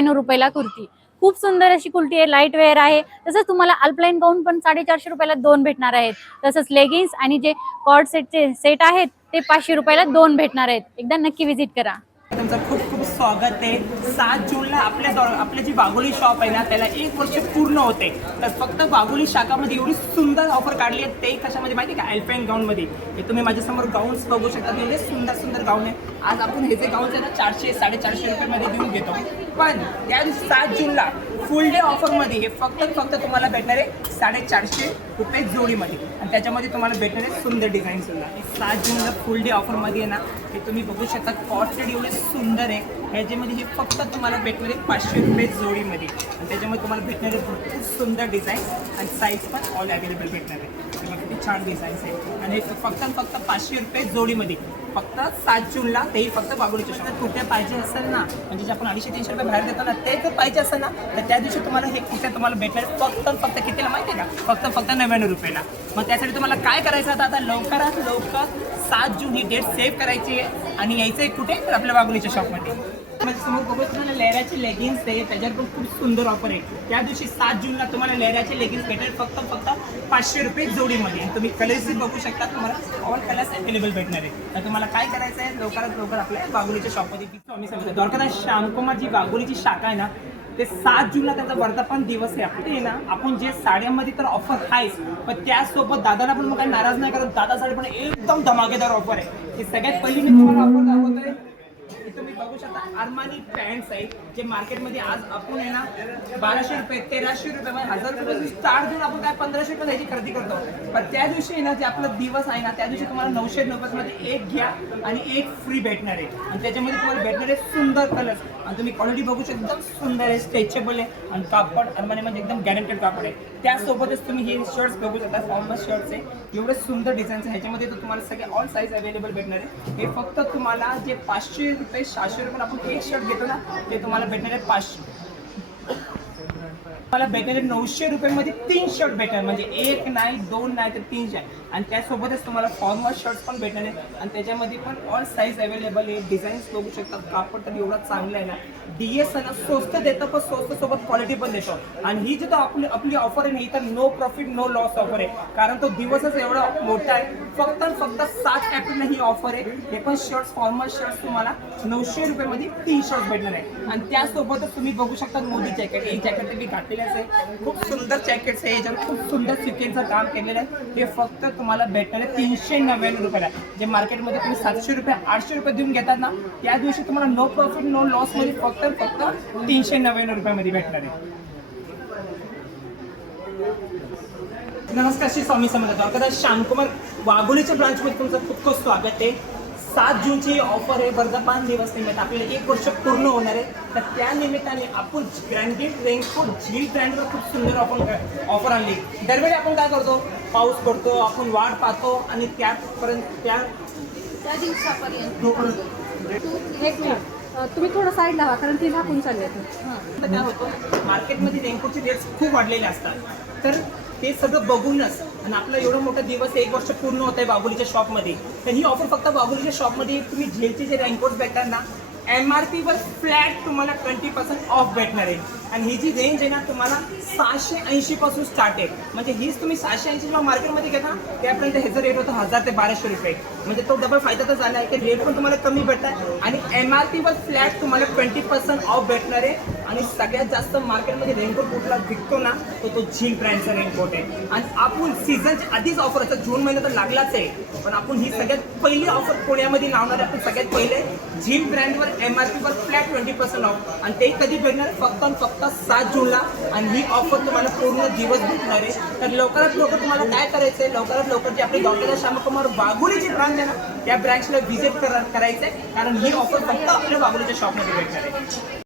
99 रुपयाला कुर्ती। खूप सुंदर अशी कुर्ती आहे, लाईट वेअर आहे। तसंच तुम्हाला अल्पलाईन गाऊन पण 450 रुपयाला 2 भेटणार आहेत। तसंच लेगिन्स आणि जे कॉर्ड सेटचे सेट आहेत ते 500 रुपयाला 2 भेटणार आहेत। एकदा नक्की विजिट करा। तुमचं खूप खूप स्वागत आहे। 7 जूनला आपल्या जी वाघोली शॉप आहे ना त्याला 1 वर्ष पूर्ण होते। तर फक्त वाघोली शाखामध्ये एवढी सुंदर ऑफर काढली आहे। ते कशामध्ये माहिती आहे का? अल्पाईन गाऊनमध्ये। हे तुम्ही माझ्यासमोर गाऊन्स बघू शकता, एवढे सुंदर सुंदर गाऊन आहे। आज आपण हे जे गाऊन्स आहे ना 400 450 रुपयामध्ये देऊन घेतो। पण या दिवशी 7 जूनला फुल डे ऑफरमध्ये हे फक्त तुम्हाला भेटणार आहे 450 रुपये जोडीमध्ये। आणि त्याच्यामध्ये तुम्हाला भेटणार आहे सुंदर डिझाईन सुद्धा। 7 जूनला फुल डे ऑफरमध्ये आहे ना हे तुम्ही बघू शकता, कॉस्टेड एवढे सुंदर आहे। ह्याच्यामध्ये हे फक्त तुम्हाला भेटणार आहे 500 रुपये जोडीमध्ये। आणि त्याच्यामध्ये तुम्हाला भेटणार आहे खूप सुंदर डिझाईन आणि साईज पण ऑल अवेलेबल भेटणार आहे। किती छान डिझाईन्स आहे आणि हे फक्त 500 रुपये जोडीमध्ये फक्त 7 जूनला। तेही फक्त वाघोलीच्या शॉप। कुठे पाहिजे असेल ना, म्हणजे जे आपण 250-300 रुपये बाहेर देतो ना, ते जर पाहिजे असेल ना तर त्या दिवशी तुम्हाला हे कुठे तुम्हाला भेटणार फक्त कितीला माहिती आहे का? फक्त 99 रुपयाला। मग त्यासाठी तुम्हाला काय करायचं आता लवकरात लवकर 7 जून ही डेट सेव्ह करायची आहे आणि यायचं आहे कुठे? तर आपल्या वाघोलीच्या शॉपमध्ये। म्हणजे समोर बघू तुम्हाला लेहराचे लेगिन्स आहे, त्याच्यावर पण खूप सुंदर ऑफर आहे। त्या दिवशी 7 जूनला तुम्हाला लेहराचे लेगिन्स भेटेल फक्त 500 रुपये जोडीमध्ये। तुम्ही कलर्स बघू शकता, तुम्हाला ऑल कलर्स अवेलेबल भेटणार आहे। तर तुम्हाला काय करायचं आहे, लवकरात लवकर आपल्या वाघोलीच्या शॉपमध्ये आम्ही सांगतो। द्वारकादास श्यामकुमार जी वाघोलीची शाखा आहे ना, ते 7 जूनला त्यांचा वर्धापन दिवस आहे। आपले ना आपण जे साड्यांमध्ये तर ऑफर आहेच, पण त्यासोबत दादाला पण मग काही नाराज नाही करत। दादासाठी पण एकदम धमाकेदार ऑफर आहे। की सगळ्यात पहिली मी तुम्हाला ऑफर दाखवतोय, तुम्ही बघू शकता अरमानी पॅन्ट्स आहे, जे मार्केटमध्ये आज आपण आहे ना 1200 रुपये 1300 रुपये 1000 रुपये स्टार्ट देऊन आपण काय 1500 रुपये याची खरेदी करतो। पण त्या दिवशी ना जे आपला दिवस आहे ना त्या दिवशी तुम्हाला 990 मध्ये एक घ्या आणि एक फ्री भेटणार आहे। आणि त्याच्यामध्ये तुम्हाला भेटणार आहे सुंदर कलर्स आणि तुम्ही क्वालिटी बघू शकता, एकदम सुंदर आहे, स्ट्रेचेबल आहे आणि कापड अरमानी म्हणजे एकदम गॅरंटेड कापड आहे। त्यासोबतच तुम्ही हे शर्ट्स बघू शकता, फॉर्मल शर्ट्स आहे, एवढे सुंदर डिझाईन्स आहे। ह्याच्यामध्ये तुम्हाला सगळे ऑल साईज अवेलेबल भेटणार आहे। हे फक्त तुम्हाला जे 500 रुपये 600 रुपये आपण एक शर्ट घेतो ना ते तुम्हाला भेटणार आहे 500 मला भेटणार आहे 900 रुपयामध्ये 3 शर्ट भेटणार, म्हणजे 1 नाही 2 नाही तर 3 आहे। आणि त्यासोबतच तुम्हाला फॉर्मल शर्ट्स पण भेटणार आहे आणि त्याच्यामध्ये पण ऑल साईज अवेलेबल आहे। डिझाईन्स बघू शकता, कापड तर एवढा चांगला आहे ना। DS आहे ना स्वस्त देतं, पण स्वस्त सोबत क्वालिटी पण देतो। आणि ही जी आपली ऑफर आहे ना, ही तर no profit no loss offer आहे, कारण तो दिवसच एवढा मोठा आहे। फक्त 7 एप्रिलला ही ऑफर आहे। हे पण शर्ट्स फॉर्मल शर्ट्स तुम्हाला 900 रुपयामध्ये 3 शर्ट भेटणार आहे। आणि त्यासोबतच तुम्ही बघू शकता मोदी जॅकेट, हे जॅकेट मी घातलेले आहे, खूप सुंदर जॅकेट्स आहे। याच्यावर खूप सुंदर सिक्वेन्सचं काम केलेलं आहे। हे फक्त तुम्हाला भेटणार आहे 399 रुपयाला। जे मार्केटमध्ये तुम्ही 700 रुपये 800 रुपये देऊन घेतात ना, त्या दिवशी तुम्हाला नो प्रॉफिट नो लॉस मध्ये फक्त 399 रुपयामध्ये भेटणार आहे। नमस्कार, श्री स्वामी समर्थ। द्वारकादास श्यामकुमार वाघोलीच्या ब्रांचमध्ये तुमचं खूप खूप स्वागत आहे। 7 जूनची ऑफर आहे, वर्धापन दिवस निमित्त आपल्याला 1 वर्ष पूर्ण होणार आहे। तर त्या निमित्ताने आपण ब्रँडेड रेनकोट झील ब्रँडवर खूप सुंदर ऑफर आणली। दरवेळी आपण काय करतो, पाऊस पडतो, आपण वाट पाहतो आणि त्यापर्यंत त्या दिवसापर्यंत तुम्ही थोडं साईड लावा, कारण ती झाकून चालली आहे। काय होतं, मार्केटमध्ये रेनकोटचे रेट्स खूप वाढलेले असतात। तर ते सगळं बघूनच आणि आपला एवढा मोठा दिवस 1 वर्ष पूर्ण होत आहे वाघोलीच्या शॉपमध्ये, तर ही ऑफर फक्त वाघोलीच्या शॉपमध्ये तुम्ही झेलचे जे रेनकोट्स भेटतात ना, MRP वर फ्लॅट तुम्हाला 20% ऑफ भेटणार आहे। आणि ही जी रेंज आहे ना तुम्हाला 680 पासून स्टार्ट आहे। म्हणजे हीच तुम्ही 680 जेव्हा मार्केटमध्ये घेता त्यापर्यंत ह्याचा रेट होता 1000 ते 1200 रुपये। म्हणजे तो डबल फायदा तर झाला आहे की रेट पण तुम्हाला कमी भेटतात आणि MRP वर फ्लॅट तुम्हाला 20% ऑफ भेटणार आहे। आणि सगळ्यात जास्त मार्केटमध्ये रेनकोट कुठला विकतो ना तो झील ब्रँडचा रेनकोट आहे। आणि आपण सीझनच्या आधीच ऑफर असतात, जून महिना तर लागलाच आहे, पण आपण ही सगळ्यात पहिली ऑफर पुण्यामध्ये लावणार आहे। आपण सगळ्यात पहिले झील ब्रँडवर MRP वर फ्लॅट 20% ऑफ, आणि ते कधी भेटणार फक्त 7 जूनला। आणि ही ऑफर तुम्हाला पूर्ण दिवस भेटणार आहे। तर लवकरात लवकर तुम्हाला काय करायचं आहे, लवकरात लवकर जे आपली द्वारकादास श्यामकुमार वाघोलीची ब्रांच आहे ना त्या ब्रँचला व्हिजिट करायचं आहे, कारण ही ऑफर फक्त आपल्या वाघोलीच्या शॉपमध्ये भेटणार आहे।